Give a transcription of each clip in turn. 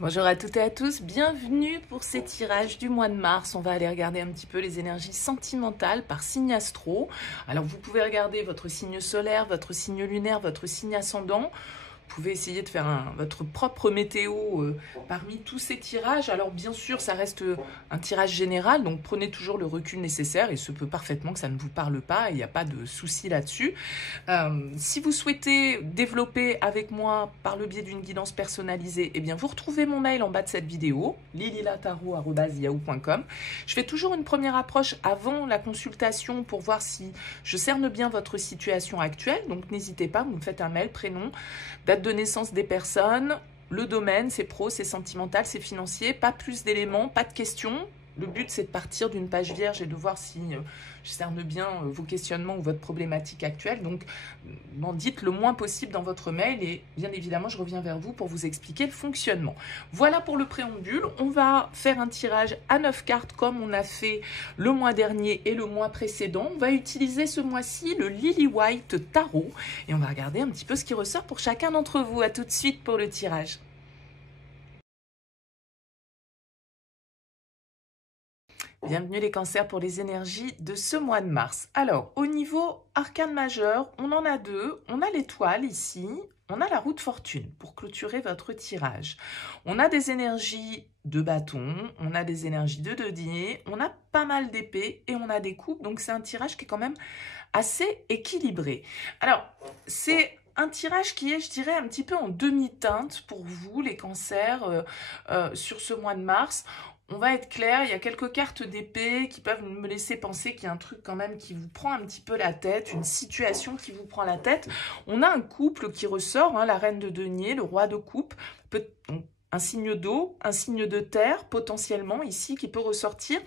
Bonjour à toutes et à tous, bienvenue pour ces tirages du mois de mars. On va aller regarder un petit peu les énergies sentimentales par signe astro. Alors vous pouvez regarder votre signe solaire, votre signe lunaire, votre signe ascendant. Vous pouvez essayer de faire votre propre météo parmi tous ces tirages. Alors bien sûr, ça reste un tirage général, donc prenez toujours le recul nécessaire. Il se peut parfaitement que ça ne vous parle pas, il n'y a pas de souci là-dessus. Si vous souhaitez développer avec moi par le biais d'une guidance personnalisée, eh bien vous retrouvez mon mail en bas de cette vidéo, lililataro@yahoo.com. Je fais toujours une première approche avant la consultation pour voir si je cerne bien votre situation actuelle. Donc n'hésitez pas, vous me faites un mail, prénom, date de naissance des personnes, le domaine, c'est pro, c'est sentimental, c'est financier, pas plus d'éléments, pas de questions. Le but, c'est de partir d'une page vierge et de voir si je cerne bien vos questionnements ou votre problématique actuelle. Donc, n'en dites le moins possible dans votre mail et bien évidemment, je reviens vers vous pour vous expliquer le fonctionnement. Voilà pour le préambule. On va faire un tirage à 9 cartes comme on a fait le mois dernier et le mois précédent. On va utiliser ce mois-ci le Lily White Tarot et on va regarder un petit peu ce qui ressort pour chacun d'entre vous. À tout de suite pour le tirage. Bienvenue les cancers pour les énergies de ce mois de mars. Alors, au niveau arcane majeur, on en a deux. On a l'étoile ici, on a la roue de fortune pour clôturer votre tirage. On a des énergies de bâton, on a des énergies de denier, on a pas mal d'épées et on a des coupes. Donc, c'est un tirage qui est quand même assez équilibré. Alors, c'est un tirage qui est, je dirais, un petit peu en demi-teinte pour vous, les cancers, sur ce mois de mars. On va être clair, il y a quelques cartes d'épée qui peuvent me laisser penser qu'il y a un truc quand même qui vous prend un petit peu la tête, une situation qui vous prend la tête. On a un couple qui ressort, hein, la reine de denier, le roi de coupe, donc un signe d'eau, un signe de terre potentiellement ici qui peut ressortir.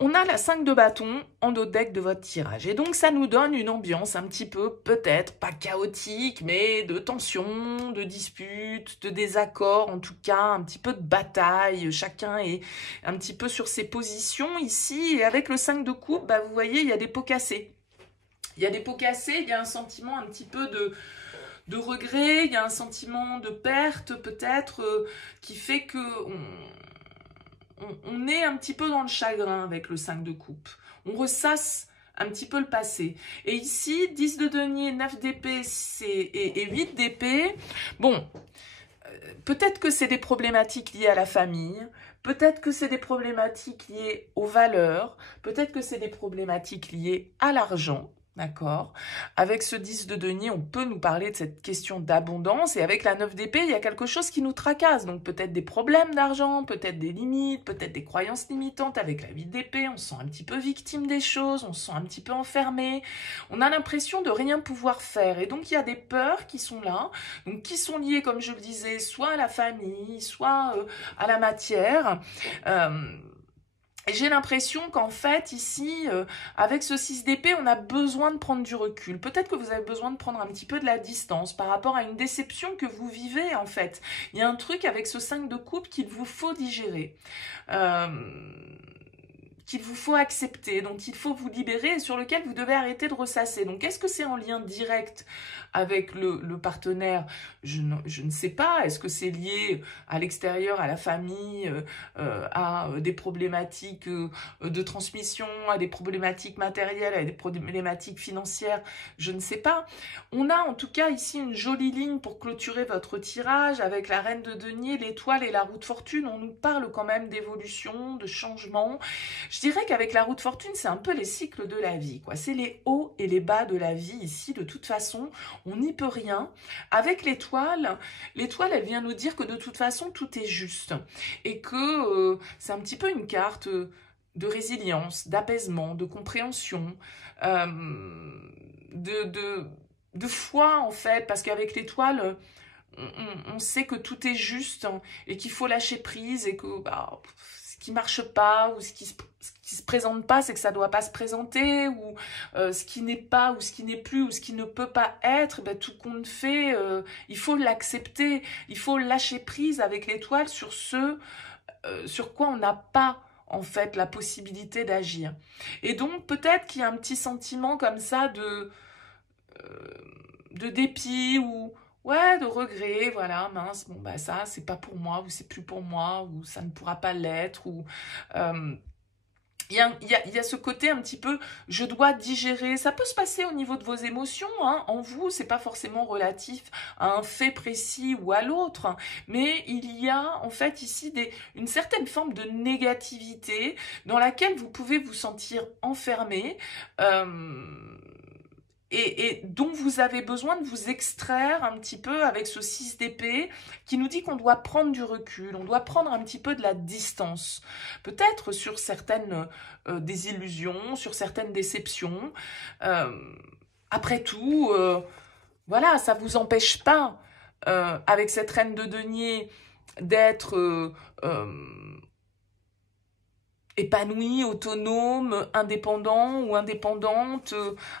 On a la 5 de bâton en dos de deck de votre tirage. Et donc, ça nous donne une ambiance un petit peu, peut-être, pas chaotique, mais de tension, de dispute, de désaccord, en tout cas, un petit peu de bataille. Chacun est un petit peu sur ses positions ici. Et avec le 5 de coupe, bah, vous voyez, il y a des pots cassés. Il y a des pots cassés, il y a un sentiment un petit peu de regret, il y a un sentiment de perte, peut-être, qui fait que on est un petit peu dans le chagrin avec le 5 de coupe. On ressasse un petit peu le passé. Et ici, 10 de denier, 9 d'épée et 8 d'épée. Bon, peut-être que c'est des problématiques liées à la famille, peut-être que c'est des problématiques liées aux valeurs, peut-être que c'est des problématiques liées à l'argent. D'accord. Avec ce 10 de denier, on peut nous parler de cette question d'abondance. Et avec la 9 d'épée, il y a quelque chose qui nous tracasse. Donc peut-être des problèmes d'argent, peut-être des limites, peut-être des croyances limitantes. Avec la 8 d'épée, on se sent un petit peu victime des choses, on se sent un petit peu enfermé. On a l'impression de rien pouvoir faire. Et donc il y a des peurs qui sont là, donc qui sont liées, comme je le disais, soit à la famille, soit à la matière. Et j'ai l'impression qu'en fait, ici, avec ce 6 d'épée, on a besoin de prendre du recul. Peut-être que vous avez besoin de prendre un petit peu de la distance par rapport à une déception que vous vivez, en fait. Il y a un truc avec ce 5 de coupe qu'il vous faut digérer. Qu'il vous faut accepter, dont il faut vous libérer et sur lequel vous devez arrêter de ressasser. Donc, est-ce que c'est en lien direct avec le partenaire? Je ne sais pas. Est-ce que c'est lié à l'extérieur, à la famille, à des problématiques de transmission, à des problématiques matérielles, à des problématiques financières? Je ne sais pas. On a en tout cas ici une jolie ligne pour clôturer votre tirage avec la reine de denier, l'étoile et la roue de fortune. On nous parle quand même d'évolution, de changement. Je dirais qu'avec la roue de fortune, c'est un peu les cycles de la vie, quoi. C'est les hauts et les bas de la vie ici. De toute façon, on n'y peut rien. Avec l'étoile, elle vient nous dire que de toute façon, tout est juste. Et que c'est un petit peu une carte de résilience, d'apaisement, de compréhension, de foi, en fait. Parce qu'avec l'étoile, on sait que tout est juste et qu'il faut lâcher prise et que ce qui marche pas ou ce qui se présente pas, c'est que ça doit pas se présenter, ou ce qui n'est pas ou ce qui n'est plus ou ce qui ne peut pas être, ben, tout compte fait, il faut l'accepter, il faut lâcher prise avec l'étoile sur ce sur quoi on n'a pas en fait la possibilité d'agir. Et donc peut-être qu'il y a un petit sentiment comme ça de dépit ou ouais, de regret, voilà, mince, bon, bah ça, c'est pas pour moi, ou c'est plus pour moi, ou ça ne pourra pas l'être, ou... il y a ce côté un petit peu, je dois digérer. Ça peut se passer au niveau de vos émotions, hein. En vous, c'est pas forcément relatif à un fait précis ou à l'autre, hein. Mais il y a en fait ici une certaine forme de négativité dans laquelle vous pouvez vous sentir enfermé. Euh, et dont vous avez besoin de vous extraire un petit peu avec ce 6 d'épée qui nous dit qu'on doit prendre du recul, on doit prendre un petit peu de la distance, peut-être sur certaines désillusions, sur certaines déceptions. Euh, Après tout, voilà, ça ne vous empêche pas, avec cette reine de denier, d'être... épanoui, autonome, indépendant ou indépendante.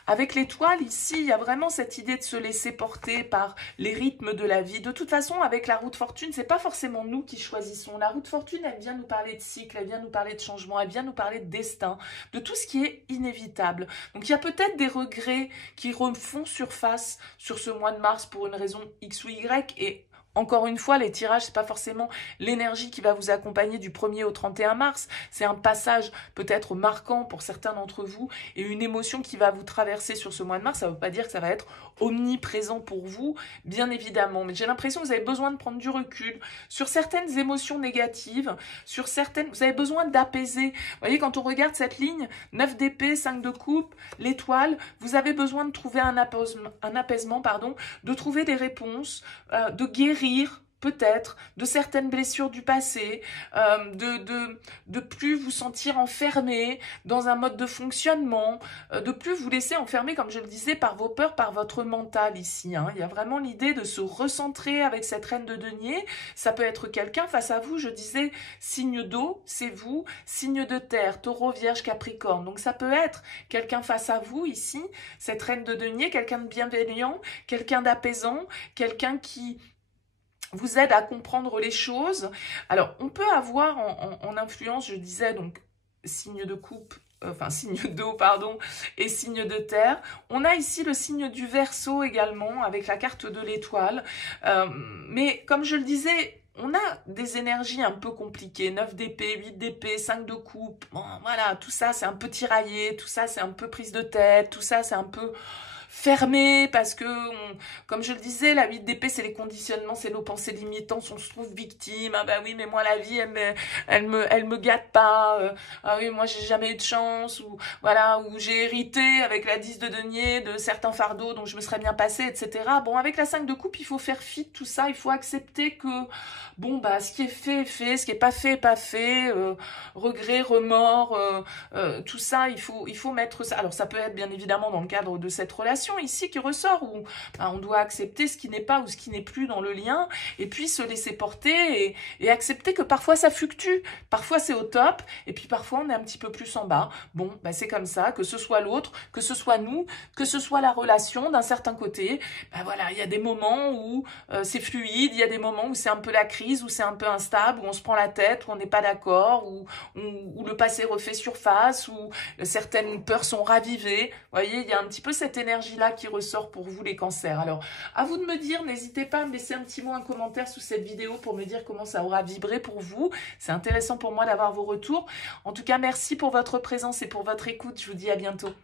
Avec l'étoile, ici, il y a vraiment cette idée de se laisser porter par les rythmes de la vie. De toute façon, avec la roue de fortune, c'est pas forcément nous qui choisissons. La roue de fortune, elle vient nous parler de cycle, elle vient nous parler de changement, elle vient nous parler de destin, de tout ce qui est inévitable. Donc il y a peut-être des regrets qui refont surface sur ce mois de mars pour une raison X ou Y, et encore une fois, les tirages, c'est pas forcément l'énergie qui va vous accompagner du 1er au 31 mars. C'est un passage peut-être marquant pour certains d'entre vous et une émotion qui va vous traverser sur ce mois de mars. Ça ne veut pas dire que ça va être omniprésent pour vous, bien évidemment. Mais j'ai l'impression que vous avez besoin de prendre du recul sur certaines émotions négatives, sur certaines... Vous avez besoin d'apaiser. Vous voyez, quand on regarde cette ligne, 9 d'épée, 5 de coupe, l'étoile, vous avez besoin de trouver un apaisement, de trouver des réponses, de guérir peut-être de certaines blessures du passé, de plus vous sentir enfermé dans un mode de fonctionnement, de plus vous laisser enfermer, comme je le disais, par vos peurs, par votre mental ici, hein. Il y a vraiment l'idée de se recentrer avec cette reine de denier. Ça peut être quelqu'un face à vous, je disais, signe d'eau, c'est vous, signe de terre, taureau, vierge, capricorne. Donc ça peut être quelqu'un face à vous ici, cette reine de denier, quelqu'un de bienveillant, quelqu'un d'apaisant, quelqu'un qui vous aide à comprendre les choses. Alors, on peut avoir en influence, je disais, donc, signe de coupe, enfin, signe d'eau, pardon, et signe de terre. On a ici le signe du Verseau également, avec la carte de l'étoile. Mais, comme je le disais, on a des énergies un peu compliquées, 9 d'épée, 8 d'épée, 5 de coupe, bon, voilà, tout ça c'est un peu tiraillé, tout ça c'est un peu prise de tête, tout ça c'est un peu fermé parce que, comme je le disais, la 8 d'épée c'est les conditionnements, c'est nos pensées limitantes, on se trouve victime, ah bah oui mais moi la vie elle me gâte pas, ah oui moi j'ai jamais eu de chance, ou voilà, ou j'ai hérité avec la 10 de denier de certains fardeaux dont je me serais bien passée, etc. Bon, avec la 5 de coupe il faut faire fi de tout ça, il faut accepter que bon bah ce qui est fait, ce qui est pas fait, regret, remords, tout ça il faut mettre ça. Alors ça peut être bien évidemment dans le cadre de cette relation ici qui ressort, où bah, on doit accepter ce qui n'est pas ou ce qui n'est plus dans le lien, et puis se laisser porter et accepter que parfois ça fluctue, parfois c'est au top et puis parfois on est un petit peu plus en bas. Bon bah c'est comme ça, que ce soit l'autre, que ce soit nous, que ce soit la relation d'un certain côté, bah voilà, il y a des moments où c'est fluide, il y a des moments où c'est un peu la crise, où c'est un peu instable, où on se prend la tête, où on n'est pas d'accord, où le passé refait surface, où certaines peurs sont ravivées. Vous voyez, il y a un petit peu cette énergie-là qui ressort pour vous les cancers. Alors, à vous de me dire, n'hésitez pas à me laisser un petit mot, un commentaire sous cette vidéo pour me dire comment ça aura vibré pour vous. C'est intéressant pour moi d'avoir vos retours. En tout cas, merci pour votre présence et pour votre écoute. Je vous dis à bientôt.